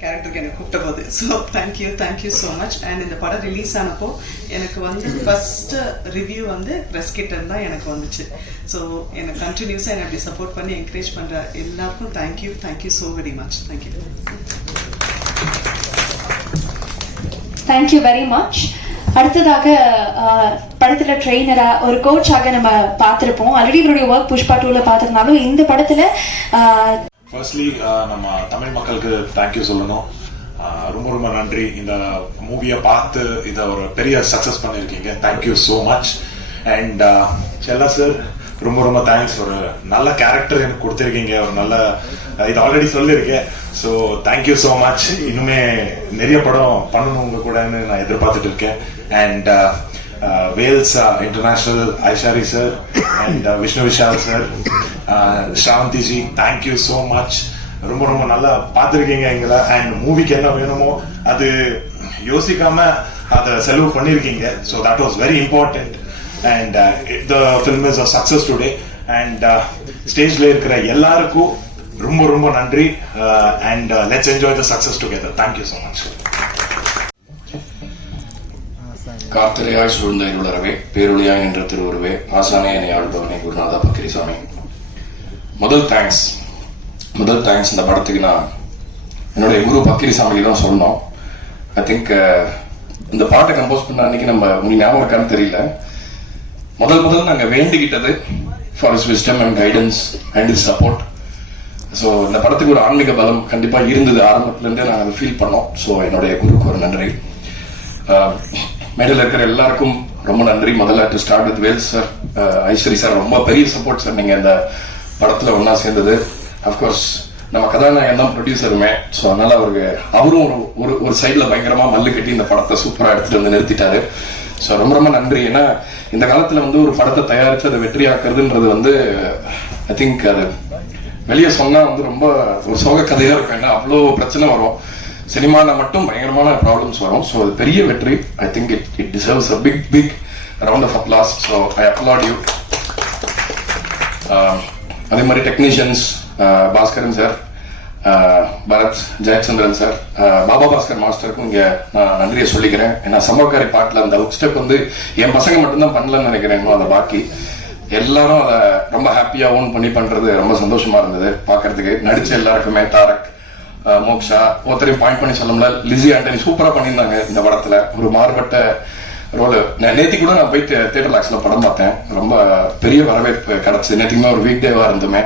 கேரக்டருக்கு எனக்கு கூப்பிட்ட போது. So thank you so much. And இந்த படம் ரிலீஸ் ஆனப்போ எனக்கு வந்து ஃபர்ஸ்ட் ரிவ்யூ வந்து ப்ரெஸ் கிட்ட தான் எனக்கு வந்துச்சு. ஸோ எனக்கு கண்டினியூஸாக என்னை அப்படி சப்போர்ட் பண்ணி என்கரேஜ் பண்ணுற எல்லாருக்கும் thank you so very much. Thank you very much. அடுத்ததாக படத்துல ட்ரெயினரா ஒரு கோச்சாக நம்ம பார்த்திருப்போம். ஆல்ரெடி இவருடைய ஒர்க் புஷ்பா 2ல பார்த்திருந்தாலும் இந்த படத்துல ஃபர்ஸ்ட்லி நம்ம தமிழ் மக்களுக்கு தேங்க்யூ சொல்லணும். ரொம்ப நன்றி. இந்த மூவியை பார்த்து இதை ஒரு பெரிய சக்சஸ் பண்ணிருக்கீங்க. Thank you so much. அண்ட் செல்லா சார் ரொம்ப தேங்க்ஸ். ஒரு நல்ல கேரக்டர் எனக்கு கொடுத்துருக்கீங்க. ஒரு நல்ல இது ஆல்ரெடி சொல்லியிருக்கேன். So thank you so much. இன்னுமே நிறைய படம் பண்ணணும் உங்க கூடன்னு நான் எதிர்பார்த்துட்டு இருக்கேன். And Vels international Ishari sir and Vishnu Vishal sir, Sravanthi ji, thank you so much. ரொம்ப நல்லா பார்த்துருக்கீங்க எங்களை. அண்ட் மூவிக்கு என்ன வேணுமோ அது யோசிக்காம அதை செலவு பண்ணிருக்கீங்க. So that was very important. And the film is a success today. And stage la irukra ellarku ரொம்ப நன்றி. And let's enjoy the success together. Thank you so much. கார்த்திரையாய் சூழ்ந்த இருளறவே பேரொழியாய் நின்ற திருவுருவே ஆசானே என்னை ஆள்பவனே குருநாதா பக்கிரிசாமி. முதல் தேங்க்ஸ் இந்த படத்துக்கு நான் என்னுடைய குரு பக்கிரிசாமிக்கு தான் சொல்லணும். ஐ திங்க் இந்த பாட்டை கம்போஸ் பண்ண அன்னைக்கு நம்ம உங்களுக்கு ஞாபகம் இருக்கான்னு தெரியல, முதல் நாங்க வேண்டிக்கிட்டது for his wisdom and guidance and his support. So இந்த படத்துக்கு ஒரு ஆன்மீக பலம் கண்டிப்பா இருந்தது. ஆரம்பத்திலேருந்தே நாங்கள் அதை ஃபீல் பண்ணோம். ஸோ என்னுடைய குருக்கு ஒரு நன்றி. மேடையில் இருக்கிற எல்லாருக்கும் ரொம்ப நன்றி. முதல்ல to start with Vels sir, Ishari sir, ரொம்ப பெரிய சப்போர்ட் சார். நீங்க இந்த படத்துல ஒன்னா சேர்ந்தது. அப்கோர்ஸ் நம்ம கதாநாயகன் தான் ப்ரொடியூசருமே. ஸோ அதனால அவரும் ஒரு சைட்ல பயங்கரமா மல்லு கட்டி இந்த படத்தை சூப்பரா எடுத்துட்டு வந்து நிறுத்திட்டாரு. ஸோ ரொம்ப நன்றி. ஏன்னா இந்த காலத்துல வந்து ஒரு படத்தை தயாரிச்சு அதை வெற்றியாக்குறதுன்றது வந்து ஐ திங்க் அது வெளியே சொன்னா வந்து ரொம்ப ஒரு சோக கதையா இருக்கும். ஏன்னா அவ்வளோ பிரச்சனை வரும். சினிமால மட்டும் பயங்கரமான ப்ராப்ளம்ஸ் வரும். ஸோ அது பெரிய வெற்றி. I think it deserves a big round of applause. So I applaud you. அதே மாதிரி technicians Bhaskaran sir, Bharath, Jayachandran sir, Baba Bhaskar மாஸ்டருக்கும் இங்க நான் நன்றியை சொல்லிக்கிறேன். ஏன்னா சமக்காரி பாட்டுல அந்த ஒர்க் ஸ்டெப் வந்து என் பசங்க மட்டும்தான் பண்ணலன்னு நினைக்கிறேன். அதை பாக்கி எல்லாரும் அதை ரொம்ப ஹாப்பியா ஓன் பண்ணி பண்றது ரொம்ப சந்தோஷமா இருந்தது பாக்குறதுக்கு. நடிச்ச எல்லாருக்குமே தாரக், மோக்ஷா, ஒருத்தரையும் பாயிண்ட் பண்ணி சொல்ல முடியல, லிசி ஆண்டனி சூப்பரா பண்ணியிருந்தாங்க இந்த படத்துல. ஒரு மாறுபட்ட ரோல். நேத்தி கூட நான் போயிட்டு தியேட்டர் லாக்ஸ்ல படம் பார்த்தேன். ரொம்ப பெரிய வரவேற்பு கிடைச்சது. நேற்றுக்குமே ஒரு வீக் டேவா இருந்துமே.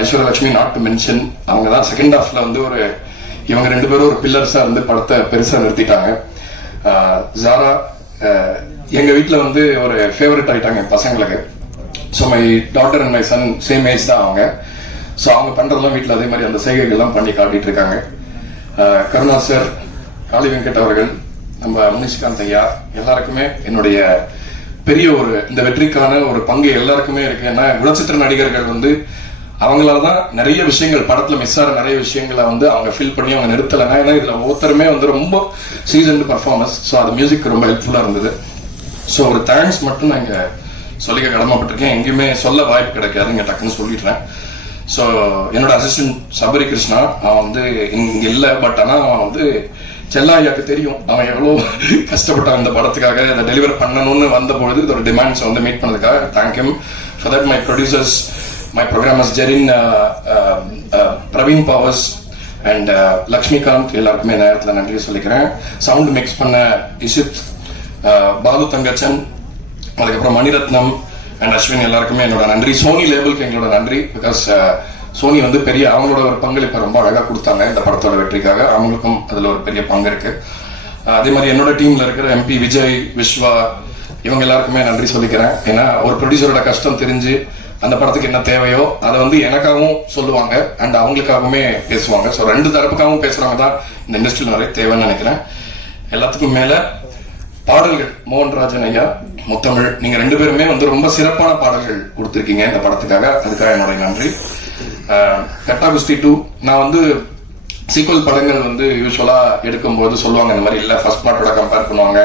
ஐஸ்வர்யலட்சுமி நாட் டு மென்ஷன், அவங்க தான் செகண்ட் ஹாஃப்ல வந்து இவங்க ரெண்டு பேரும் ஒரு பில்லர்ஸா இருந்து படத்தை பெருசா நிறுத்திட்டாங்க. ஜாரா எங்க வீட்டுல வந்து ஒரு ஃபேவரட் ஆயிட்டாங்க என் பசங்களுக்கு. So my daughter and my son same age தான் அவங்க. ஸோ அவங்க பண்றதெல்லாம் வீட்டுல அதே மாதிரி அந்த செய்கைகள் எல்லாம் பண்ணி காட்டிட்டு இருக்காங்க. கருணா சார், காளி வெங்கட் அவர்கள், நம்ம முனிஷ்காந்த் ஐயா, எல்லாருக்குமே என்னுடைய பெரிய இந்த வெற்றிக்கான ஒரு பங்கு எல்லாருக்குமே இருக்கு. ஏன்னா குணச்சித்திர நடிகர்கள் வந்து அவங்களாலதான் நிறைய விஷயங்கள் படத்துல மிஸ் ஆகிற நிறைய விஷயங்களை வந்து அவங்க ஃபீல் பண்ணி அவங்க நிறுத்தலைங்க. ஏன்னா இதுல ஒவ்வொருத்தருமே வந்து ரொம்ப சீசன்டு பர்ஃபார்மன்ஸ். ஸோ அது மியூசிக் ரொம்ப ஹெல்ப்ஃபுல்லா இருந்தது. ஸோ ஒரு தேங்க்ஸ் மட்டும் நான் இங்க சொல்லிக்க கடமைப்பட்டிருக்கேன். எங்கேயுமே சொல்ல வாய்ப்பு கிடைக்காது, இங்க டக்குன்னு சொல்லிடுறேன். ஸோ என்னோட அசிஸ்டன்ட் சபரி கிருஷ்ணா, அவன் வந்து இங்க இல்லை. பட் ஆனா அவன் வந்து செல்லாயாக்கு தெரியும் அவன் எவ்வளவு கஷ்டப்பட்டான் இந்த படத்துக்காக. இதை டெலிவர் பண்ணணும்னு வந்த பொழுது இதோட டிமாண்ட்ஸ் வந்து மீட் பண்ணதுக்காக thank you for that. My producers, my programmers Jerin, Praveen Powers and Lakshmikant, எல்லாருக்குமே நேரத்தில் நன்றி சொல்லிக்கிறேன். சவுண்ட் மிக்ஸ் பண்ண இஷித், பாலு தங்கச்சன், அதுக்கப்புறம் மணிரத்னம் அண்ட் அஸ்வின், எல்லாருக்குமே என்னோட நன்றி. சோனி லேபிளுக்கு எங்களோட நன்றி. பிகாஸ் சோனி வந்து பெரிய அவங்களோட ஒரு பங்களிப்பை ரொம்ப அழகா கொடுத்தாங்க இந்த படத்தோட வெற்றிக்காக. அவங்களுக்கும் அதுல ஒரு பெரிய பங்கு இருக்கு. அதே மாதிரி என்னோட டீம்ல இருக்கிற MP விஜய், விஸ்வா, இவங்க எல்லாருக்குமே நன்றி சொல்லிக்கிறேன். ஏன்னா ஒரு ப்ரொடியூசரோட கஷ்டம் தெரிஞ்சு அந்த படத்துக்கு என்ன தேவையோ அதை வந்து எனக்காகவும் சொல்லுவாங்க அண்ட் அவங்களுக்காகவுமே பேசுவாங்க. ஸோ ரெண்டு தரப்புக்காகவும் பேசுறவங்க தான் இந்த இண்டஸ்ட்ரியில் நிறைய தேவைன்னு நினைக்கிறேன். எல்லாத்துக்கும் மேல பாடல்கள், மோகன்ராஜன் ஐயா, முத்தமிழ், நீங்க ரெண்டு பேருமே வந்து ரொம்ப சிறப்பான பாடல்கள் கொடுத்துருக்கீங்க இந்த படத்துக்காக. அதுக்காக என்னுடைய நன்றி. கட்டா குஸ்தி 2, நான் வந்து சீக்வல் படங்கள் வந்து யூஸ்வலா எடுக்கும்போது சொல்லுவாங்க இந்த மாதிரி இல்ல ஃபர்ஸ்ட் பார்ட்டோட கம்பேர் பண்ணுவாங்க,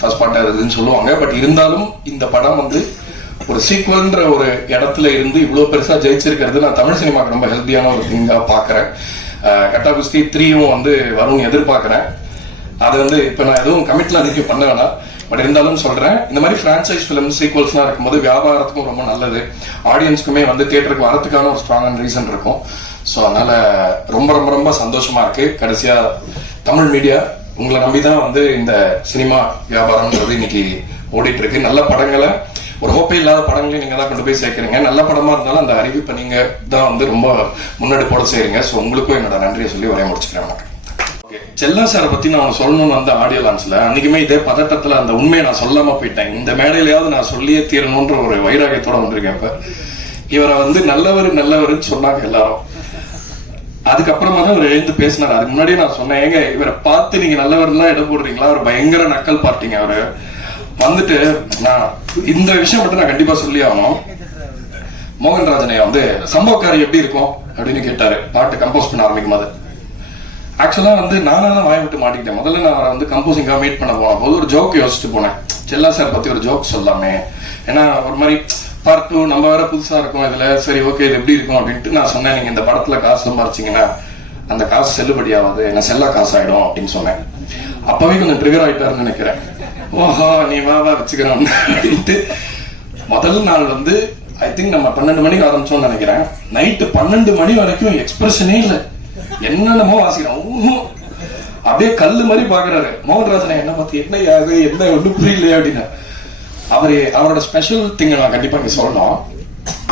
ஃபர்ஸ்ட் பார்ட் அதுன்னு சொல்லுவாங்க. பட் இருந்தாலும் இந்த படம் வந்து ஒரு சீக்வல்ன்ற ஒரு இடத்துல இருந்து இவ்வளவு பெருசா ஜெயிச்சிருக்கிறது நான் தமிழ் சினிமாவுக்கு ரொம்ப ஹெல்த்தியான ஒரு திங்கா பாக்குறேன். கட்டா குஸ்தி 3யும் வந்து வரும்னு எதிர்பார்க்கிறேன். அது வந்து இப்ப நான் எதுவும் கமிட்லாம் அதிக பண்ண வேணாம், பட் இருந்தாலும் சொல்றேன், இந்த மாதிரி பிரான்சைஸ் பிலிம் சீக்வல்ஸ்லாம் இருக்கும்போது வியாபாரத்துக்கும் ரொம்ப நல்லது, ஆடியன்ஸ்க்குமே வந்து தியேட்டருக்கு வரதுக்கான ஒரு ஸ்ட்ராங்கான ரீசன் இருக்கும். ஸோ அதனால ரொம்ப ரொம்ப ரொம்ப சந்தோஷமா இருக்கு. கடைசியா தமிழ் மீடியா உங்களை நம்பிதான் வந்து இந்த சினிமா வியாபாரம்ன்றது இன்னைக்கு ஓடிட்டு இருக்கு. நல்ல படங்களை, ஒரு ஹோப்பே இல்லாத படங்களையும் நீங்க தான் கொண்டு போய் சேர்க்கிறீங்க. நல்ல படமா இருந்தாலும் அந்த அறிவிப்பை நீங்க தான் வந்து ரொம்ப முன்னெடுப்போட செய்றீங்க. ஸோ உங்களுக்கும் என்னோட நன்றியை சொல்லி ஒரே முடிச்சுக்கிறேன். செல்லா சாரை பத்தி நான் சொல்லணும்னு அந்த ஆடியோ லான்ச்ல அன்னைக்குமே இதே பதட்டத்துல அந்த உண்மையை நான் சொல்லாம போயிட்டேன். இந்த மேடையிலேயாவது நான் சொல்லியே தீரணும்ன்ற ஒரு வைராகியத்தோட வந்திருக்கேன். இப்ப இவரை வந்து நல்லவருன்னு சொன்னாங்க எல்லாரும். அதுக்கப்புறமா தான் இவர் எழுந்து பேசினார். அதுக்கு முன்னாடியே நான் சொன்னேன், ஏங்க இவரை பார்த்து நீங்க நல்லவர்லாம் இடம் போடுறீங்களா, அவர் பயங்கர நக்கல் பார்ட்டிங்க. அவரு வந்துட்டு நான் இந்த விஷயம் மட்டும் நான் கண்டிப்பா சொல்லி ஆகணும். மோகன்ராஜனை வந்து சம்பவக்காரி எப்படி இருக்கும் அப்படின்னு கேட்டாரு பாட்டு கம்போஸ் பண்ண ஆரம்பிக்கும் போது. ஆக்சுவலா வந்து நானா தான் வாய் விட்டு மாட்டிக்கிட்டேன். முதல்ல நான் அவரை வந்து கம்போசிங்காக மீட் பண்ண போன போது ஒரு ஜோக் யோசிச்சுட்டு போனேன், செல்லா சார் பத்தி ஒரு ஜோக் சொல்லாமே, ஏன்னா ஒரு மாதிரி பார்ட் 2 நம்ம வேற புதுசா இருக்கும் இதுல, சரி ஓகே இது எப்படி இருக்கும் அப்படின்ட்டு நான் சொன்னேன், நீங்க இந்த படத்துல காசு சம்பாரிச்சிங்கன்னா அந்த காசு செல்லுபடி ஆகாது, என்ன செல்லா காசு ஆயிடும் அப்படின்னு சொன்னேன். அப்பவே கொஞ்சம் ட்ரிகர் ஆயிட்டாருன்னு நினைக்கிறேன். ஓஹோ நீ வா வச்சுக்கிறோம் அப்படின்ட்டு முதல் நாள் வந்து ஐ திங்க் நம்ம 12 மணிக்கு ஆரம்பிச்சோம்னு நினைக்கிறேன். நைட்டு 12 மணி வரைக்கும் எக்ஸ்பிரஷனே இல்லை, என்னென்னமோ வாசிக்கிறோம், அப்படியே கல்லு மாதிரி பாக்குறாரு. மோகன்ராஜனை என்ன பார்த்து என்ன யாது என்ன ஒன்றும் புரியலையே அப்படின்னு. அவரோட ஸ்பெஷல் திங்க நான் கண்டிப்பா இங்க சொல்லணும்.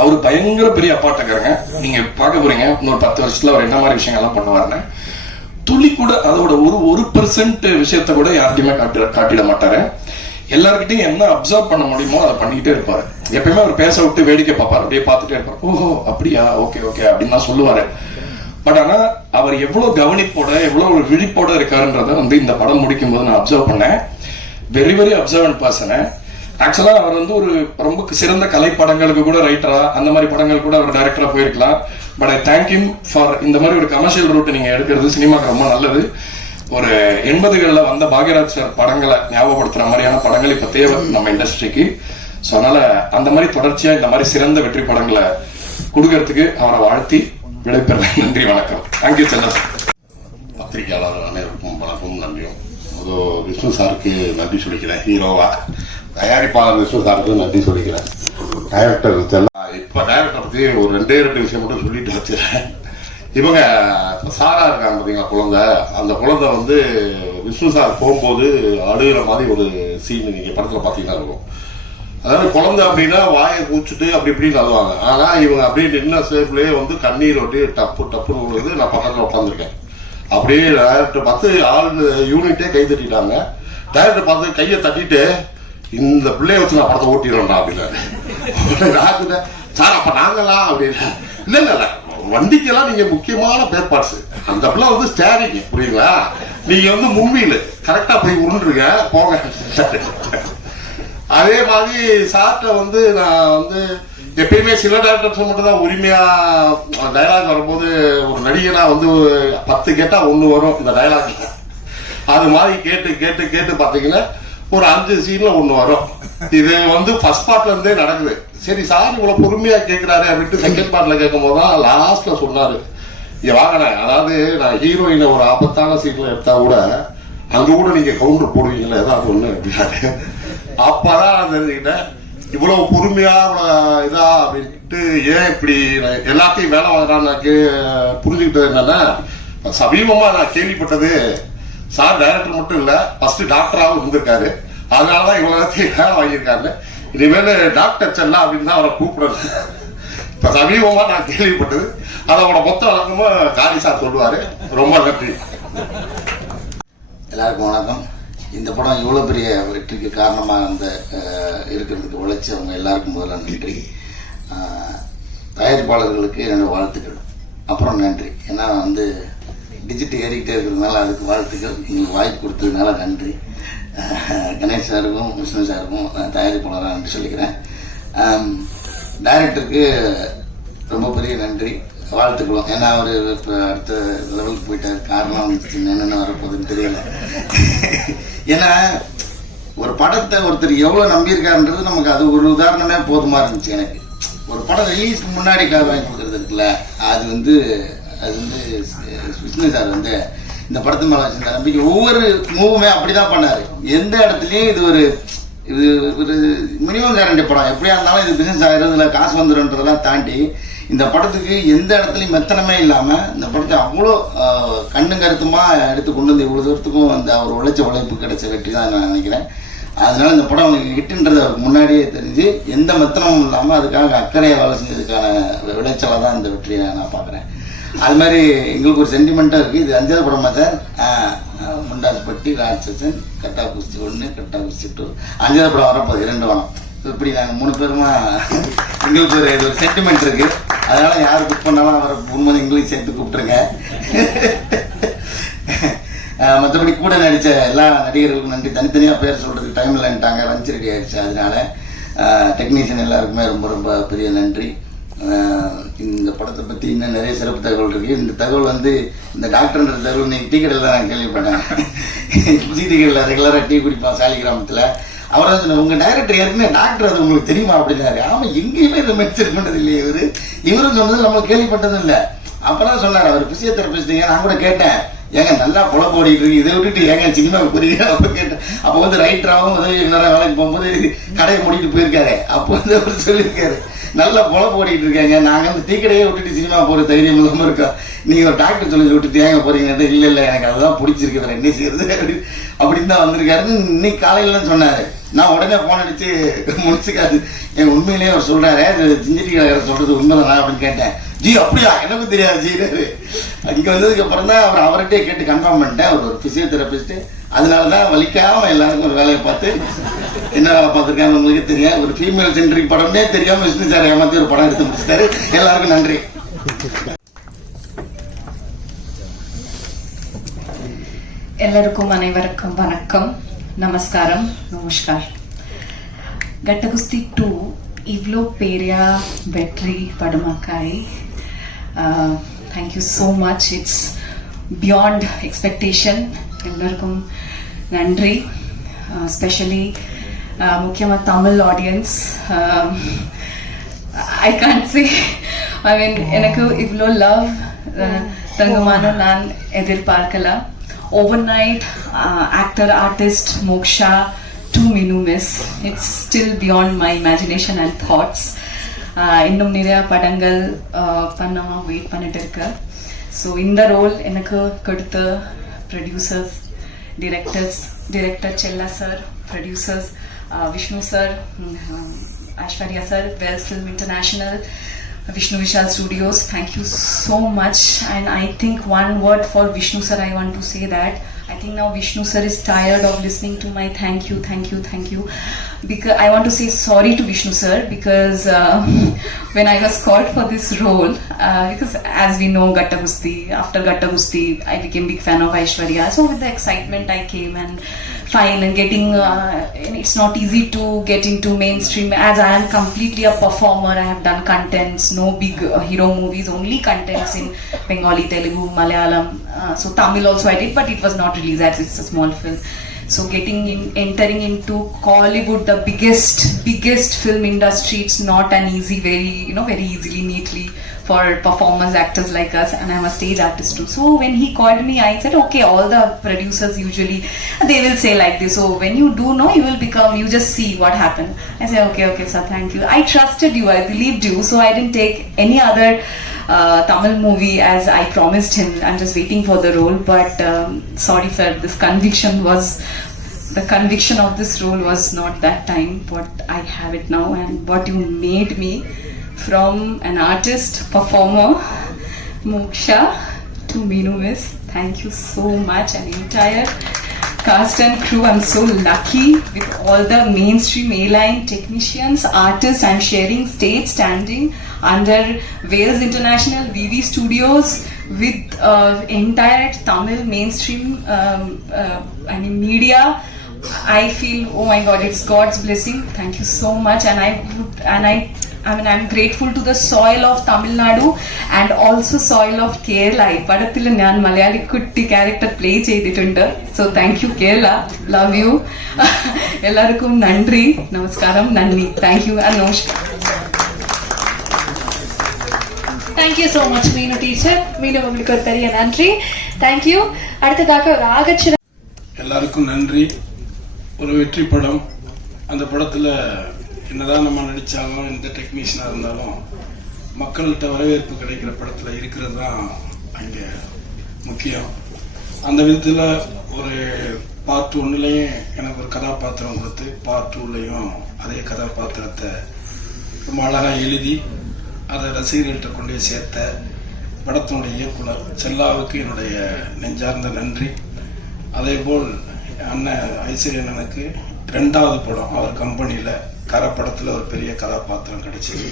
அவரு பயங்கர பெரிய அப்பாட்டக்காரங்க. நீங்க பார்க்க போறீங்க இன்னொரு 10 வருஷத்துல அவர் என்ன மாதிரி விஷயங்கள்லாம் பண்ணுவாருன்னு. துளி கூட அதோட ஒரு % விஷயத்த கூட யார்கிட்டயுமே காட்டிட மாட்டாரு. எல்லார்கிட்டையும் என்ன அப்சர்வ் பண்ண முடியுமோ அதை பண்ணிக்கிட்டே இருப்பாரு. எப்பயுமே அவர் பேச விட்டு வேடிக்கை பார்ப்பாரு, அப்படியே பார்த்துட்டே இருப்பாரு. ஓஹோ அப்படியா, ஓகே ஓகே அப்படின்னு தான் சொல்லுவாரு. பட் ஆனா அவர் எவ்வளவு கவனிப்போட எவ்வளவு ஒரு விழிப்போட இருக்காருன்றத வந்து இந்த படம் முடிக்கும் போது நான் அப்சர்வ் பண்ணேன். Very very observant person. ஆக்சுவலா அவர் வந்து ஒரு ரொம்ப சிறந்த கலை படங்களுக்கு கூட ரைட்டரா, அந்த மாதிரி படங்கள் கூட அவர் டைரக்டரா போயிருக்கலாம். But I thank him for இந்த மாதிரி ஒரு கமர்ஷியல் ரூட் நீங்க எடுக்கிறது சினிமாக்கு ரொம்ப நல்லது. ஒரு 80களில் வந்த பாக்யராஜ் சார் படங்களை ஞாபகப்படுத்துற மாதிரியான படங்கள் இப்ப தேவை நம்ம இண்டஸ்ட்ரிக்கு. ஸோ அதனால அந்த மாதிரி தொடர்ச்சியா இந்த மாதிரி சிறந்த வெற்றி படங்களை கொடுக்கறதுக்கு அவரை வாழ்த்தி விடைபெறுறேன். நன்றி, வணக்கம். தேங்க்யூ செல்லா சார். பத்திரிகையாளர் அனைவருக்கும் வணக்கம், நன்றியும். விஷ்ணு சாருக்கு நன்றி சொல்லிக்கிறேன். ஹீரோவா தயாரிப்பாளர் விஷ்ணு சாருக்கு நன்றி சொல்லிக்கிறேன். டைரக்டர் செல்லா, இப்ப டைரக்டர் பத்தி ஒரு 2 விஷயம் மட்டும் சொல்லிட்டு வச்சுறேன். இவங்க சாரா இருக்காங்க பாத்தீங்களா, குழந்தை, அந்த குழந்தை வந்து விஷ்ணு சார் போகும்போது அழுகிற மாதிரி ஒரு சீன் நீங்க படத்துல பாத்தீங்கன்னா இருக்கும். அதாவது குழந்தை அப்படின்னா வாயை கூச்சிட்டு அப்படி இப்படின்னு அழுவாங்க. ஆனா இவங்க அப்படியே நின்ன சேப்லயே வந்து கண்ணீர் ஒட்டி டப்புன்னு விழுது. நான் பக்கத்துல உட்காந்துருக்கேன். அப்படியே டைரக்டர் பார்த்து ஆள் யூனிட்டே கை தட்டிட்டாங்க. டைரக்டர் பார்த்து கையை தட்டிட்டு இந்த பிள்ளைய வச்சு நான் படத்தை ஓட்டிடுறேன்டா அப்படின்னாரு. சார் அப்ப நாங்களா அப்படின்னு, இல்ல வண்டிக்கெல்லாம் நீங்க முக்கியமான பேர் பார்ட்ஸ், அந்த பிள்ளை வந்து ஸ்டேரிங், புரியுங்களா, நீங்க வந்து முன்வீல் கரெக்டா போய் உருண்டுருங்க போங்க. அதே மாதிரி சார்ட்ட வந்து நான் வந்து எப்பயுமே சில டைரக்டர்ஸ் மட்டும் தான் உரிமையா டயலாக் வரும்போது, ஒரு நடிகனா வந்து 10 கேட்டா 1 வரும் இந்த டயலாக்ல. அது மாதிரி கேட்டு பாத்தீங்கன்னா ஒரு 5 சீன்ல 1 வரும். இது வந்து ஃபர்ஸ்ட் பார்ட்ல இருந்தே நடக்குது. சரி சார் இவ்வளவு பொறுமையா கேட்கிறாரு அப்படின்ட்டு செகண்ட் பார்ட்ல கேட்கும் போதுதான் லாஸ்ட்ல சொன்னாரு, இங்க வாங்கின, அதாவது நான் ஹீரோயினை ஒரு ஆபத்தான சீன்ல எடுத்தா கூட அங்க கூட நீங்க கவுண்டர் போடுவீங்களா ஏதாவது ஒண்ணு அப்படின்னாரு. அப்பதான் நான் தெரிஞ்சுக்கிட்டேன் இவ்வளவு பொறுமையா இதா அப்படின்ட்டு. ஏன் இப்படி எல்லாத்தையும் வேலை வாங்குறான்னு புரிஞ்சுக்கிட்டது என்னன்னா, சமீபமா நான் கேள்விப்பட்டது, சார் டைரக்டர் மட்டும் இல்ல ஃபர்ஸ்ட் டாக்டராகவும் இருந்திருக்காரு. அதனாலதான் இவ்வளவு நேரத்தையும் வேலை வாங்கியிருக்காரு. இனிமேல் டாக்டர் செல்லா அப்படின்னு தான் அவரை கூப்பிடுறது இப்ப சமீபமா நான் கேள்விப்பட்டது. அதோட மொத்த வழக்கமும் காரி சார் சொல்லுவாரு. ரொம்ப நன்றி. எல்லாருக்கும் வணக்கம். இந்த படம் இவ்வளவு பெரிய வெற்றிக்கு காரணமாக இருக்கிறதுக்கு உழைச்சவங்க எல்லாருக்கும் முதல்ல நன்றி. தயாரிப்பாளர்களுக்கு என்னோட வாழ்த்துக்கள், அப்புறம் நன்றி. ஏன்னா வந்து டிஜிட்டல் ஏறிக்கிட்டே இருக்கிறதுனால அதுக்கு வாழ்த்துக்கள். எங்களுக்கு வாய்ப்பு கொடுத்ததுனால நன்றி. கணேஷ் சாருக்கும் விஷ்ணு சாருக்கும் தயாரிப்பாளராக நன்றி சொல்லிக்கிறேன். டைரக்டருக்கு ரொம்ப பெரிய நன்றி, வாழ்த்துக்களும். ஏன்னா அவர் இப்போ அடுத்த லெவலுக்கு போயிட்டார். காரணம் என்னென்ன வரப்போகுதுன்னு தெரியல. ஏன்னா ஒரு படத்தை ஒருத்தர் எவ்வளோ நம்பியிருக்காருன்றது நமக்கு அது ஒரு உதாரணமே போதுமா இருந்துச்சு. எனக்கு ஒரு படம் ரிலீஸ்க்கு முன்னாடி கார் வாங்கி கொடுக்குறது இருக்குல்ல, அது வந்து அது வந்து விஷ்ணு சார் வந்து இந்த படத்து மேலே வச்சிருந்த நம்பிக்கை ஒவ்வொரு மூவுமே அப்படிதான் பண்ணாரு. எந்த இடத்துலையும் இது ஒரு மினிமம் கேரண்டி படம், எப்படியா இருந்தாலும் இது பிசினஸ் ஆகிறதுல காசு வந்துடும்ன்றதெல்லாம் தாண்டி இந்த படத்துக்கு எந்த இடத்துலையும் மெத்தனமே இல்லாமல் இந்த படத்தை அவ்வளோ கண்ணு கருத்துமா எடுத்து கொண்டு வந்து இவ்வளோ தூரத்துக்கும் அந்த அவர் உழைப்பு கிடைச்ச வெற்றி தான் நான் நினைக்கிறேன். அதனால இந்த படம் அவங்களுக்கு ஹிட்டுன்றது அவருக்கு முன்னாடியே தெரிஞ்சு எந்த மெத்தனமும் இல்லாமல் அதுக்காக அக்கறையை வேலை செஞ்சதுக்கான விளைச்சலை தான் இந்த வெற்றியை நான் பார்க்குறேன். அது மாதிரி எங்களுக்கு ஒரு சென்டிமெண்ட்டாக இருக்குது. இது 5வது படமா சார்? முண்டாஸ்பட்டி, ராட்சசன், கட்டா குஸ்தி 1, கட்டா குஸ்தி 2, 5வது படம் வரப்போகுது 2 படம். இப்படி நாங்கள் 3 பேருமா எங்களுக்கு இது ஒரு சென்டிமெண்ட் இருக்குது. அதனால் யார் புக் பண்ணாலும் அவரை உண்மை எங்களையும் சேர்த்து கூப்பிட்டுருங்க. மற்றபடி கூட நடித்த எல்லா நடிகர்களுக்கும் நன்றி. தனித்தனியாக பேர் சொல்கிறதுக்கு டைம் இல்லைன்ட்டாங்க, லஞ்ச் ரெடி ஆகிடுச்சு. அதனால டெக்னீஷியன் எல்லாருக்குமே ரொம்ப ரொம்ப பெரிய நன்றி. இந்த படத்தை பற்றி இன்னும் நிறைய சிறப்பு தகவல் இருக்குது. இந்த தகவல் வந்து இந்த டாக்டர்ன்ற தகவல் நீங்கள் டீ கடையில் தான் நான் கேள்விப்பட்டேன். புதிய டீ கடையில் ரெகுலராக டீ குடிப்பான் சாலி கிராமத்தில். அவர் தான் சொன்னார், உங்கள் டைரக்டர் ஏற்கனவே டாக்டர், அது உங்களுக்கு தெரியுமா அப்படின்னாரு. ஆமாம், எங்கேயுமே இதை மென்ஷன் பண்ணது இல்லையே இவரும் சொன்னது நம்ம கேள்விப்பட்டதும் இல்லை. அப்பதான் சொன்னார் அவர் பிசியோதெரபிஸ்ட்டுங்க. நான் கூட கேட்டேன், ஏங்க நல்லா பொழப்பு ஓடிட்டு இருக்கு, இதை விட்டுட்டு ஏங்க சினிமாவுக்கு போறீங்க அப்ப கேட்டேன். அப்போ வந்து ரைட்டராகவும் உதவி வேலைக்கு போகும்போது கடையை மூடிட்டு போயிருக்காரு. அப்போ வந்து அவர் சொல்லியிருக்காரு, நல்லா பொழப்பு ஓடிட்டு இருக்காங்க, நாங்கள் வந்து டீ கடையே விட்டுட்டு சினிமா போகிற தைரியம் இல்லாமல் இருக்கோம், நீங்கள் ஒரு டாக்டர் சொல்லி விட்டுட்டு ஏங்க போறீங்கன்னு. இல்லை எனக்கு அதுதான் பிடிச்சிருக்கு, வேற என்ன செய்யறது அப்படின்னு தான் வந்திருக்காருன்னு இன்னைக்கு காலையிலன்னு சொன்னார். நான் உடனே ஃபோன் அடிச்சு முடிச்சுக்காது, என் உண்மையிலேயே அவர் சொல்றாரு, சிஞ்சிட்டி கடைக்காரர் சொல்றது உண்மைதானா அப்படின்னு கேட்டேன். ஜி அப்படியா, எனக்கும் தெரியாது ஜீனாரு. இங்கே வந்ததுக்கு அப்புறம் தான் அவர்கிட்டே கேட்டு கன்ஃபார்ம் பண்ணிட்டேன். அவர் ஒரு பிசியோதெரபிஸ்ட். அதனாலதான் வலிக்காம எல்லாருக்கும் ஒரு வேலையை பார்த்து என்ன வேலை பார்த்துருக்காங்க உங்களுக்கு தெரியும். ஒரு ஃபீமேல் சென்ட்ரிக் படம்னே தெரியாம விஷ்ணு சார் ஏமாத்தி ஒரு படம் எடுத்து முடிச்சிட்டாரு. எல்லாருக்கும் நன்றி. ಎಲ್ಲರಿಗೂ ಅನೇವರಕ್ಕೂ ವಣಕ್ಕಂ, ನಮಸ್ಕಾರಂ, ನಮಸ್ಕಾರ. ಗಟ್ಟಗುಸ್ತಿ 2 ಇವ್ಲೋ ಪೇರಿಯ ಬೆಟ್ರಿ ಪಡಮಕಾಯಿ. Thank you so much. It's beyond expectation. ಎಲ್ಲರಿಗೂ நன்றி. ஸ்பெஷலி முக்கியமாக Tamil audience. I can't say, I mean எனக்கு இவ்வளோ லவ் தங்கமான நான் எதிர்பார்க்கல. Overnight, actor, artist, Moksha to Minu Miss. It's still beyond my imagination and thoughts. இன்னும் நிறைய படங்கள் பண்ணாம வெயிட் பண்ணிட்டு இருக்கேன். ஸோ இந்த ரோல் எனக்கு கொடுத்த ப்ரொடியூசர்ஸ், டிரெக்டர் செல்லா sir, producers Vishnu sir, Aishwarya sir, Wells film international, Vishnu Vishal Studios, thank you so much. And I think one word for Vishnu sir, I want to say that I think now Vishnu sir is tired of listening to my thank you. Because I want to say sorry to Vishnu sir, because when I was called for this role, because as we know Gatta Gusti, after Gatta Gusti I became big fan of Aishwarya. So with the excitement I came, and fine, and getting it's not easy to get into mainstream, as I am completely a performer. I have done contents, no big hero movies, only contents in Bengali, Telugu, Malayalam, so Tamil also I did, but it was not released as it's a small film. So entering into Kollywood, the biggest film industry, it's not an easy, very easily, neatly for performers, actors like us, and I'm a stage artist too. So when he called me, I said, okay, all the producers usually, they will say like this, so when you do know, you just see what happened. I said, okay sir, thank you. I trusted you, I believed you, so I didn't take any other Tamil movie as I promised him. I'm just waiting for the role, but sorry sir, the conviction of this role was not that time, but I have it now. And what you made me, from an artist, performer, Moksha to Minu Miss, thank you so much. And entire cast and crew, I'm so lucky with all the mainstream A-line technicians, artists. I'm sharing stage standing under Wales International VV Studios with entire Tamil mainstream media. I feel, oh my God, it's God's blessing. Thank you so much. I'm grateful to the soil of Tamil Nadu and also soil of Kerala. Padathil njan Malayali kutti character play cheyidittundu. So thank you Kerala, love you. Ellarukkum nandri, namaskaram, nanni. Thank you and namaskar. Thank you so much மீனு teacher. மீனு உங்களுக்கு ஒரு பெரிய நன்றி. Thank you. அடுத்ததாக ஒரு ஆகச்சிற எல்லாருக்கும் நன்றி. ஒரு வெற்றி படம். அந்த படத்தில் என்னதான் நம்ம நடித்தாலும் எந்த டெக்னீஷியனாக இருந்தாலும் மக்கள்கிட்ட வரவேற்பு கிடைக்கிற படத்தில் இருக்கிறது தான் அங்கே முக்கியம். அந்த விதத்தில் ஒரு பார்ட் 1லையும் எனக்கு ஒரு கதாபாத்திரம் கொடுத்து பார்ட் 2லையும் அதே கதாபாத்திரத்தை ரொம்ப அழகாக எழுதி அதை ரசிகர்கள்ட்ட கொண்டு போய் சேர்த்த படத்தினுடைய இயக்குனர் செல்லாவுக்கு என்னுடைய நெஞ்சார்ந்த நன்றி. அதேபோல் அண்ணன் ஐஸ்வர்யனுக்கு 2வது படம் அவர் கம்பெனியில் கரை படத்தில் ஒரு பெரிய கதாபாத்திரம் கிடைச்சிது.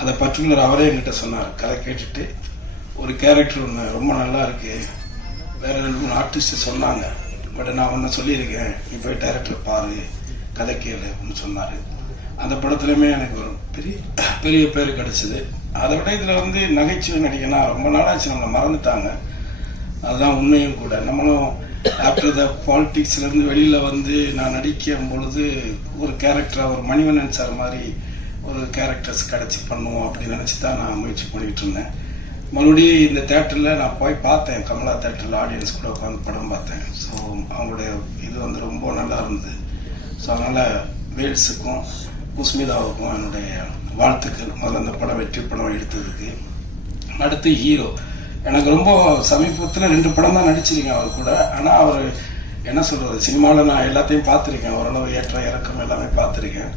அதை பர்டிகுலர் அவரே என்கிட்ட சொன்னார். கதை கேட்டுட்டு ஒரு கேரக்டர் ஒன்று ரொம்ப நல்லா இருக்கு, வேற 2-3 ஆர்டிஸ்ட் சொன்னாங்க, பட் நான் ஒன்று சொல்லியிருக்கேன், நீ போய் டைரக்டர் பாரு, கதை கேளு அப்படின்னு சொன்னார். அந்த படத்துலையுமே எனக்கு ஒரு பெரிய பேர் கிடைச்சிது. அதை விட இதில் நகைச்சுவை நடிகனா ரொம்ப நாளாச்சு நம்மளை மறந்துட்டாங்க. அதுதான் உண்மையும் கூட. நம்மளும் ஆஃப்டர் த பாலிட்டிக்ஸ்லேருந்து வெளியில் நான் நடிக்கும் பொழுது ஒரு கேரக்டராக ஒரு மணிவண்ணன் சார் மாதிரி ஒரு கேரக்டர்ஸ் கிடச்சி பண்ணுவோம் அப்படின்னு நினச்சி தான் நான் முயற்சி பண்ணிகிட்டு இருந்தேன். மறுபடியும் இந்த தேட்டரில் நான் போய் பார்த்தேன், கமலா தேட்டரில் ஆடியன்ஸ் கூட உட்காந்து படம் பார்த்தேன். ஸோ அவங்களுடைய இது ரொம்ப நல்லா இருந்தது. ஸோ அதனால் வேல்ஸுக்கும் குஸ்மிதாவுக்கும் என்னுடைய வாழ்த்துக்கள். முதல்ல அந்த படம் வெற்றி படம் எடுத்ததுக்கு. அடுத்து ஹீரோ. எனக்கு ரொம்ப சமீபத்தில் 2 படம் தான் நடிச்சிருக்கேன் அவர் கூட. ஆனால் அவர் என்ன சொல்கிறது, சினிமாவில் நான் எல்லாத்தையும் பார்த்துருக்கேன், ஓரளவு ஏற்ற இறக்கம் எல்லாமே பார்த்துருக்கேன்.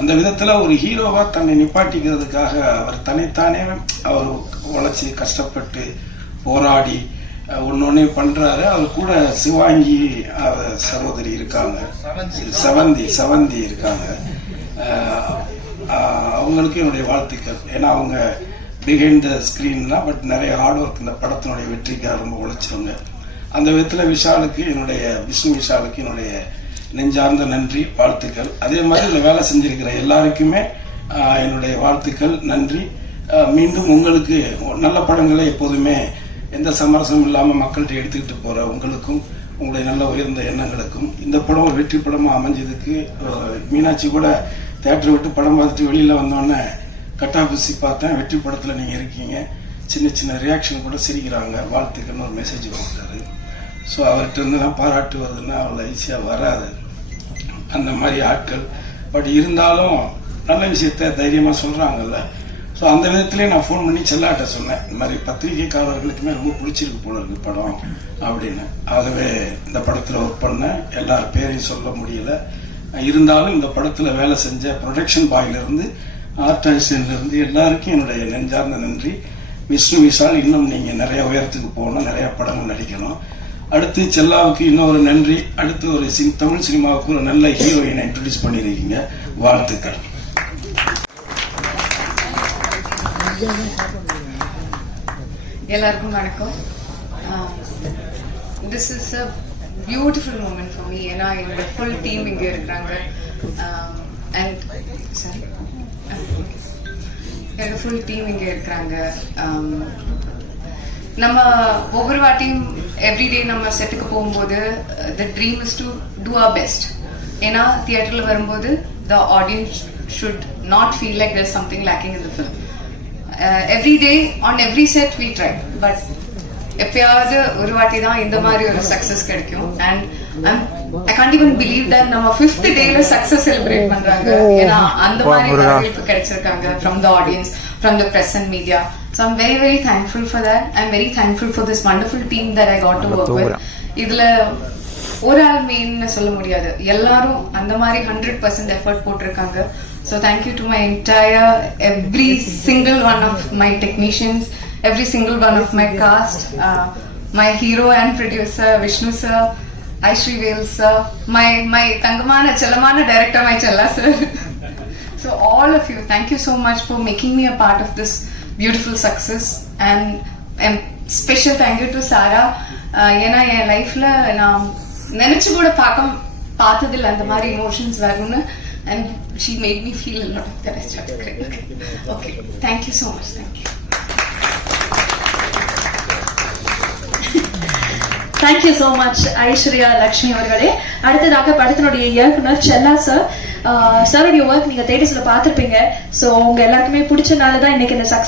அந்த விதத்தில் ஒரு ஹீரோவாக தன்னை நிப்பாட்டிக்கிறதுக்காக அவர் தன்னைத்தானே அவர் உழைச்சி கஷ்டப்பட்டு போராடி ஒன்னொன்னே பண்றாரு. அவர் கூட சிவாங்கி சகோதரி இருக்காங்க, சவந்தி இருக்காங்க. அவங்களுக்கு என்னுடைய வாழ்த்துக்கள். ஏன்னா அவங்க பிஹைண்ட் த ஸ்கிரீன் தான், பட் நிறைய ஹார்ட் ஒர்க் இந்த படத்தினுடைய வெற்றிக்காக ரொம்ப உழைச்சவங்க. அந்த விதத்தில் விஷ்ணு விஷாலுக்கு என்னுடைய நெஞ்சார்ந்த நன்றி, வாழ்த்துக்கள். அதே மாதிரி இந்த வேலை செஞ்சிருக்கிற எல்லாருக்குமே என்னுடைய வாழ்த்துக்கள், நன்றி. மீண்டும் உங்களுக்கு நல்ல படங்களை எப்போதுமே எந்த சமரசமும் இல்லாமல் மக்கள்கிட்ட எடுத்துக்கிட்டு போற உங்களுக்கும் உங்களுடைய நல்ல உயர்ந்த எண்ணங்களுக்கும் இந்த படம் ஒரு வெற்றி படமாக அமைஞ்சதுக்கு மீனாட்சி கூட தேட்டரை விட்டு படம் பார்த்துட்டு வெளியில் வந்தோடனே கட்டாபூசி பார்த்தேன், வெற்றி படத்தில் நீங்கள் இருக்கீங்க, சின்ன ரியாக்ஷன் கூட சிரிக்கிறாங்க, வாழ்த்துக்கள்னு ஒரு மெசேஜ் கொடுத்தாரு. ஸோ அவர்கிட்ட இருந்துலாம் பாராட்டு வருதுன்னா அவ்வளோ ஈஸியாக வராது அந்த மாதிரி ஆட்கள். பட் இருந்தாலும் நல்ல விஷயத்த தைரியமாக சொல்கிறாங்கல்ல. ஸோ அந்த விதத்துலேயே நான் ஃபோன் பண்ணி செல்லாட்ட சொன்னேன், இந்த மாதிரி பத்திரிகைக்காரர்களுக்குமே ரொம்ப பிடிச்சிருக்கு போல இருக்கு படம் அப்படின்னு. ஆகவே இந்த படத்தில் ஒர்க் பண்ண எல்லார் பேரையும் சொல்ல முடியல. இருந்தாலும் இந்த படத்தில் வேலை செஞ்ச ப்ரொடக்ஷன் பாயிலிருந்து ஆர்டிஸ்ட்லேருந்து எல்லாருக்கும் என்னுடைய நெஞ்சார்ந்த நன்றி. விஷ்ணு விஷால், இன்னும் நீங்கள் நிறைய உயரத்துக்கு போகணும், நிறைய படங்கள் நடிக்கணும். அடுத்து செல்லாவுக்கு இன்னொரு நன்றி. அடுத்து ஒரு தமிழ் சினிமாவுக்கு ஒரு நல்ல ஹீரோயினை இன்ட்ரோடியூஸ் பண்ணியிருக்கீங்க, வாழ்த்துக்கள். எல்லாருக்கும் வணக்கம். This is a beautiful moment for me. ஏன்னா என்னோட ஃபுல் டீம் இங்கே இருக்கிறாங்க. என்னோட ஃபுல் டீம் இங்கே இருக்கிறாங்க. நம்ம ஒவ்வொரு வாட்டியும் எவ்ரிடே நம்ம செட்டுக்கு போகும்போது the dream is to do our best. ஏன்னா தியேட்டரில் வரும்போது the audience should not feel like there's something lacking in the film. Every day on every set we try, but எப்பயாவது ஒரு வாட்டி தான் இந்த மாதிரி ஒரு சக்சஸ் கிடைக்கும். And I can't even believe that நம்ம 5th டேல சக்சஸ் செலிப்ரேட் பண்றாங்க. ஏன்னா அந்த மாதிரி வரவேற்பு கிடைச்சிருக்காங்க from the audience, from the press and media. So I'm very, very thankful for that. I'm very thankful for this wonderful team that I got to work with. இதுல ஒரு ஆள் மெயின்னு சொல்ல முடியாது, எல்லாரும் அந்த மாதிரி 100% எஃபர்ட் போட்டிருக்காங்க. So thank you to my every single one of my technicians, every single one of my cast, my hero and producer Vishnu sir, Aishri Vale sir, my Tangamana Chalamana director, my Challa sir. So all of you, thank you so much for making me a part of this beautiful success. And special thank you to Sara. ஏன்னா என் லைஃப்ல நான் நினைச்சு கூட பார்த்ததில்லை அந்த மாதிரி emotions வரும்னு. And she made me feel a lot of that. I started crying. Okay, thank you so much. Thank you. Thank you so much Aishwarya Lakshmi அவர்களே. அடுத்ததாக படத்தினுடைய இயக்குனர் செல்லா சார். சாருடைய ஒர்க் நீங்க தேட்டர்ஸ்ல பார்த்திருப்பீங்க. ஸோ உங்க எல்லாருக்குமே பிடிச்சனால தான் இன்னைக்கு இந்த சக்சஸ்